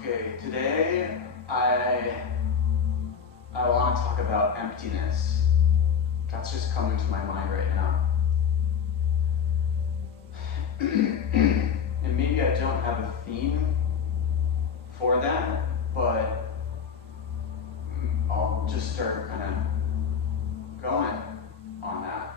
Okay, today I want to talk about emptiness. That's just coming to my mind right now. And maybe I don't have a theme for that, but I'll just start kind of going on that.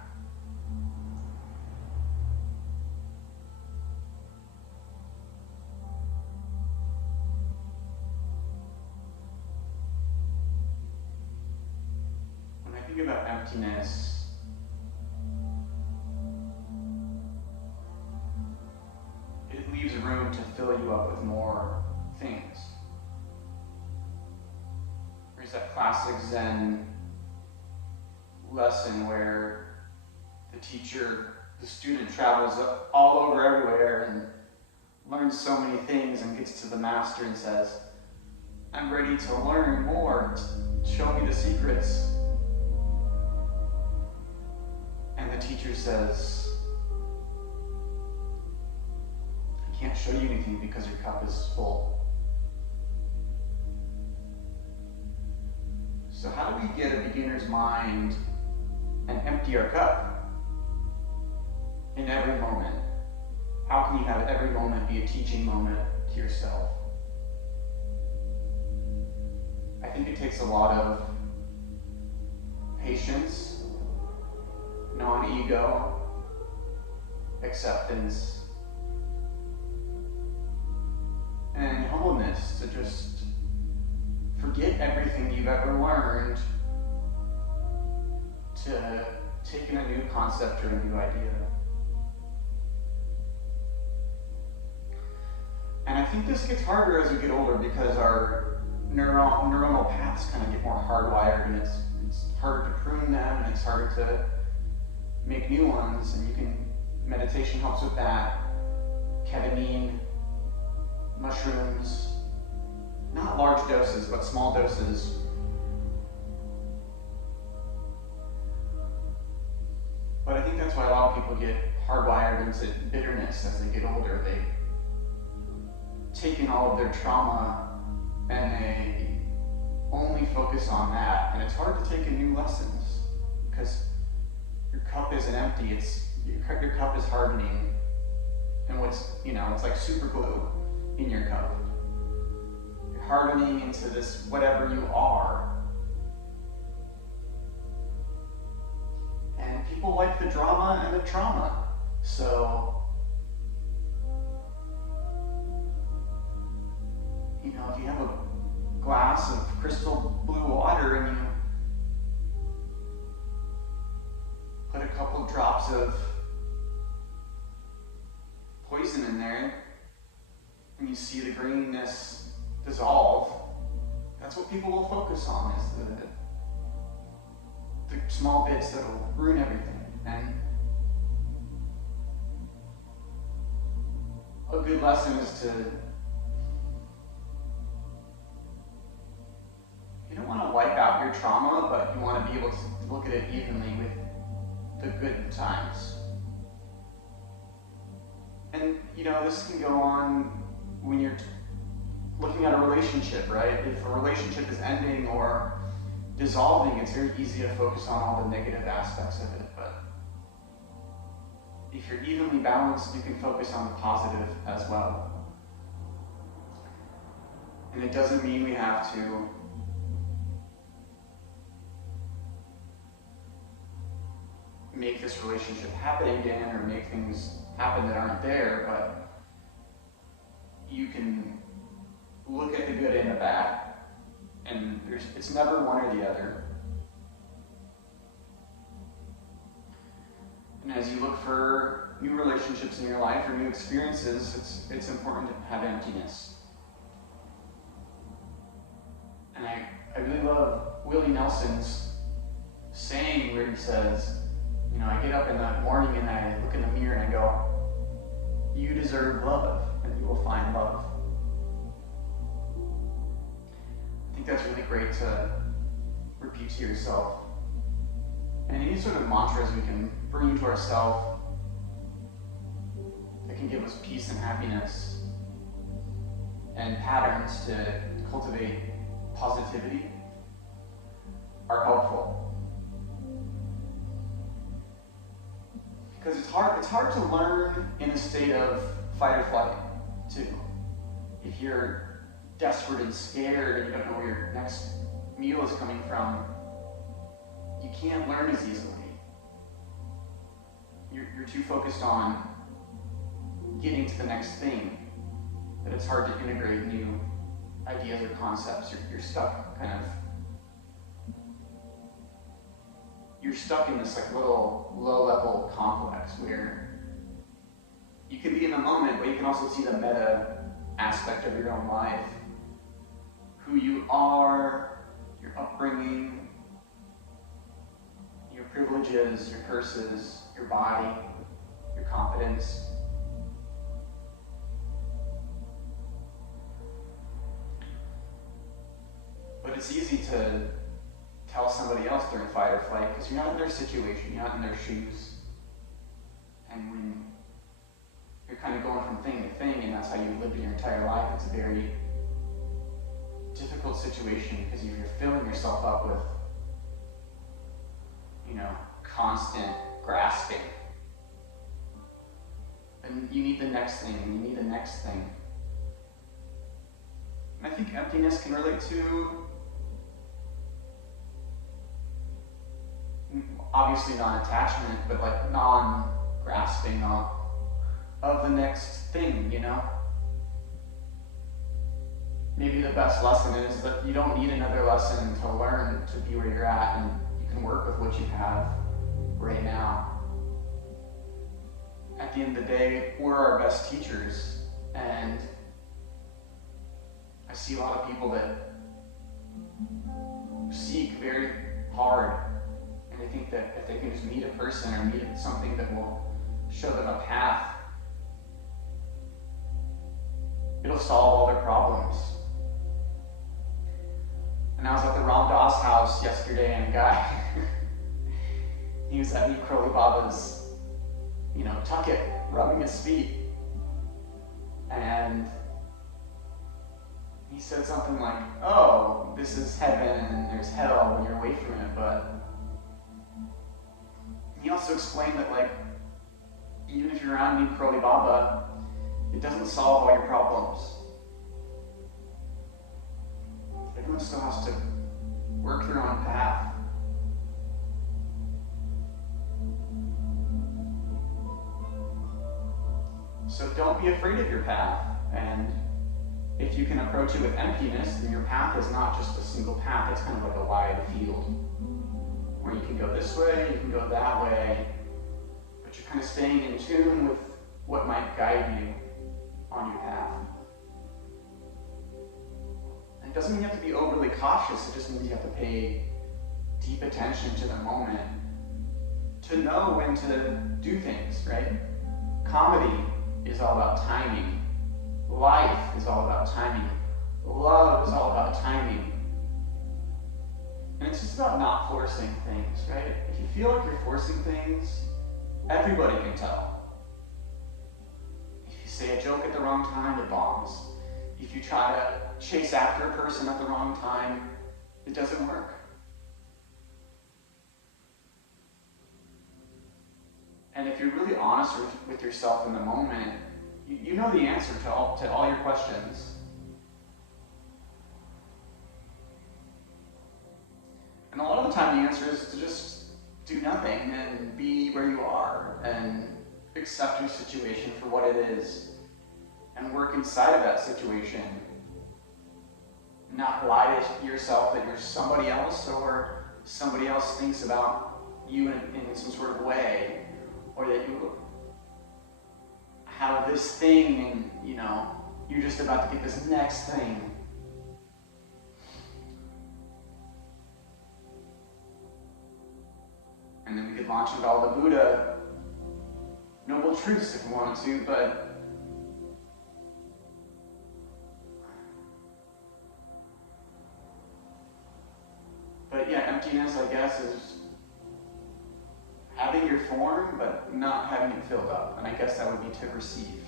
When I think about emptiness, it leaves room to fill you up with more things. There's that classic Zen lesson where the student travels all over everywhere and learns so many things and gets to the master and says, "I'm ready to learn more, show me the secrets." And the teacher says, "I can't show you anything because your cup is full." So how do we get a beginner's mind and empty our cup in every moment? How can you have every moment be a teaching moment to yourself? I think it takes a lot of patience, non-ego, acceptance, and humbleness to just forget everything you've ever learned to take in a new concept or a new idea. And I think this gets harder as we get older because our neuronal paths kind of get more hardwired, and it's harder to prune them, and it's harder to make new ones. And meditation helps with that. Ketamine, mushrooms, not large doses, but small doses. But I think that's why a lot of people get hardwired into bitterness as they get older. They take in all of their trauma and they only focus on that. And it's hard to take in new lessons because your cup isn't empty, your cup is hardening. And it's like super glue in your cup. You're hardening into this whatever you are. And people like the drama and the trauma. So, if you have a glass of crystal blue water and you put a couple drops of poison in there and you see the greenness dissolve, that's what people will focus on, is the small bits that'll ruin everything. And a good lesson is you don't want to wipe out your trauma, but you want to be able to look at it evenly with the good times. And this can go on when you're looking at a relationship, right? If a relationship is ending or dissolving, it's very easy to focus on all the negative aspects of it. But if you're evenly balanced, you can focus on the positive as well. And it doesn't mean we have to make this relationship happen again or make things happen that aren't there, but you can look at the good and the bad, and it's never one or the other. And as you look for new relationships in your life or new experiences, it's important to have emptiness. And I really love Willie Nelson's saying where he says, I get up in the morning and I look in the mirror and I go, "You deserve love, and you will find love." I think that's really great to repeat to yourself. And any sort of mantras we can bring into ourselves that can give us peace and happiness and patterns to cultivate positivity are helpful. Because it's hard to learn in a state of fight or flight, too. If you're desperate and scared and you don't know where your next meal is coming from, you can't learn as easily. You're too focused on getting to the next thing that it's hard to integrate new ideas or concepts. You're stuck you're stuck in this like little low-level complex where you can be in the moment, but you can also see the meta aspect of your own life. Who you are, your upbringing, your privileges, your curses, your body, your competence. But it's easy to tell somebody else they're in fight or flight because you're not in their situation, you're not in their shoes. And when you're kind of going from thing to thing and that's how you've lived your entire life, it's a very difficult situation because you're filling yourself up with, constant grasping. And you need the next thing, and you need the next thing. And I think emptiness can relate to, obviously non-attachment, but like non-grasping of the next thing, Maybe the best lesson is that you don't need another lesson to learn to be where you're at, and you can work with what you have right now. At the end of the day, we're our best teachers, and I see a lot of people that seek very hard, and they think that if they can just meet a person or meet something that will show them a path, it'll solve all their problems. And I was at the Ram Dass house yesterday, and a guy, he was at Crowley Baba's, tucket, rubbing his feet. And he said something like, oh, this is heaven and there's hell when you're away from it. But he also explained that, even if you're around Neem Crowley Baba, it doesn't solve all your problems. Everyone still has to work their own path. So don't be afraid of your path. And if you can approach it with emptiness, then your path is not just a single path. It's kind of like a wide field where you can go this way, you can go that way, but you're kind of staying in tune with what might guide you on your path. It doesn't mean you have to be overly cautious, it just means you have to pay deep attention to the moment to know when to do things, right? Comedy is all about timing. Life is all about timing. Love is all about timing. And it's just about not forcing things, right? If you feel like you're forcing things, everybody can tell. If you say a joke at the wrong time, it bombs. If you try to chase after a person at the wrong time, it doesn't work. And if you're really honest with yourself in the moment, you know the answer to all your questions. And a lot of the time the answer is to just do nothing and be where you are and accept your situation for what it is and work inside of that situation. Not lie to yourself that you're somebody else or somebody else thinks about you in some sort of way, or that you have this thing and you're just about to get this next thing. And then we could launch into all the Buddha noble truths if we wanted to, but yeah, emptiness, I guess, is having your form, but not having it filled up. And I guess that would be to receive.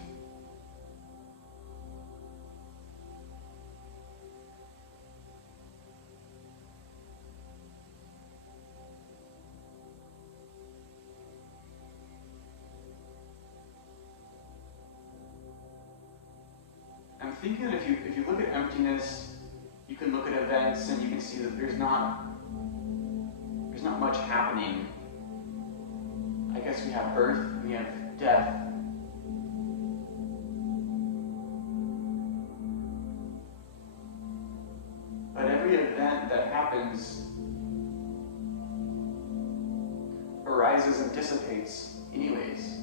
thinking that if you look at emptiness, you can look at events and you can see that there's not much happening. I guess we have birth and we have death. But every event that happens arises and dissipates anyways.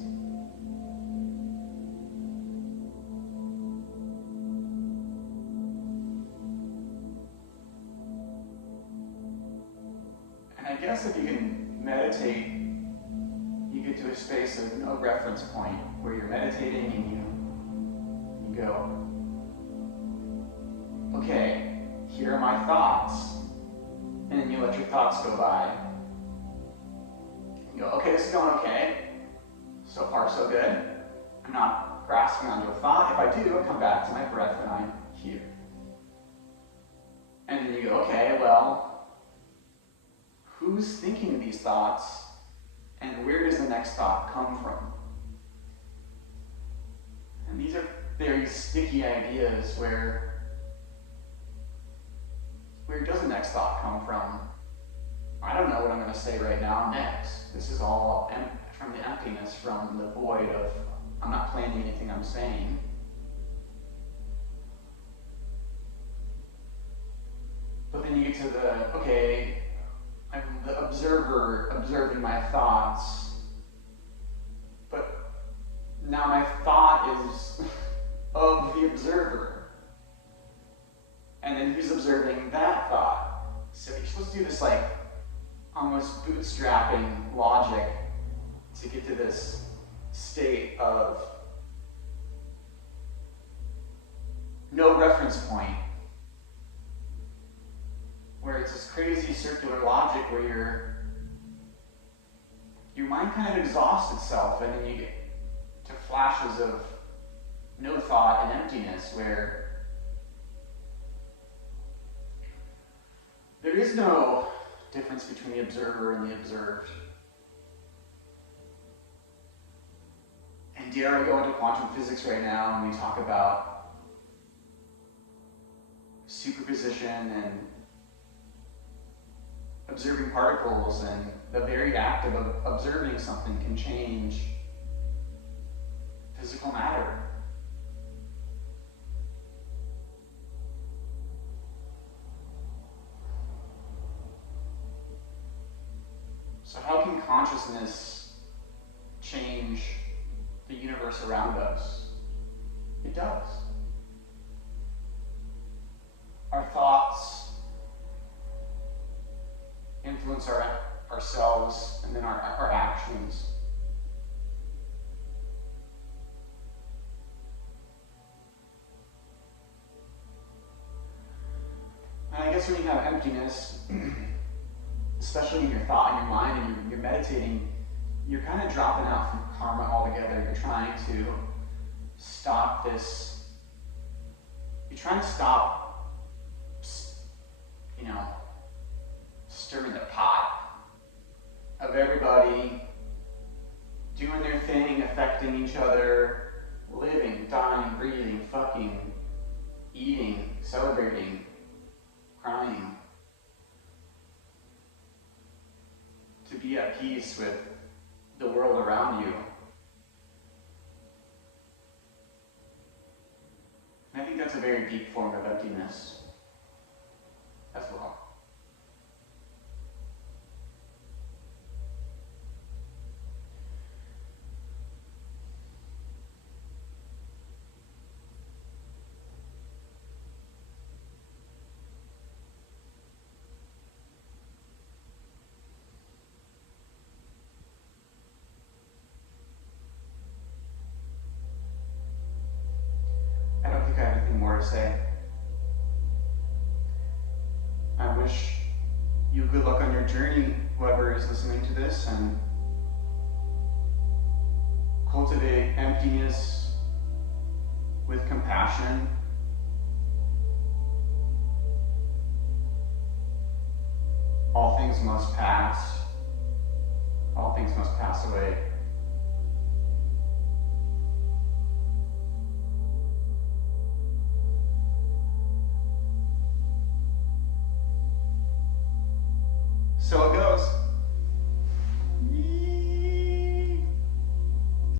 And I guess if you can meditate, you get to a space of no reference point where you're meditating and you go, okay, here are my thoughts. And then you let your thoughts go by. You go, okay, this is going okay. So far, so good. I'm not grasping onto a thought. If I do, I come back to my breath and I'm here. And then you go, okay, well, who's thinking these thoughts? And where does the next thought come from? And these are very sticky ideas where does the next thought come from? I don't know what I'm going to say right now next. This is all from the emptiness, from the void of, I'm not planning anything I'm saying. But then you get to the, okay, I'm the observer observing my thoughts. But now my thought is of the observer. And then who's observing that thought? So you're supposed to do this like almost bootstrapping logic to get to this state of no reference point, where it's this crazy circular logic where your mind kind of exhausts itself, and then you get to flashes of no thought and emptiness, where there is no difference between the observer and the observed. And dare I go into quantum physics right now and we talk about superposition and observing particles, and the very act of observing something can change physical matter. So how can consciousness change the universe around us? It does. Our thoughts influence ourselves and then our actions. And I guess when you have emptiness, especially in your thought and your mind, and you're meditating, you're kind of dropping out from karma altogether. You're trying to stop this. You're trying to stop, stirring the pot of everybody doing their thing, affecting each other, living, dying, breathing, fucking, eating, celebrating, crying. To be at peace with the world around you. And I think that's a very deep form of emptiness as well. Say, I wish you good luck on your journey, whoever is listening to this, and cultivate emptiness with compassion. All things must pass. All things must pass away. So it goes.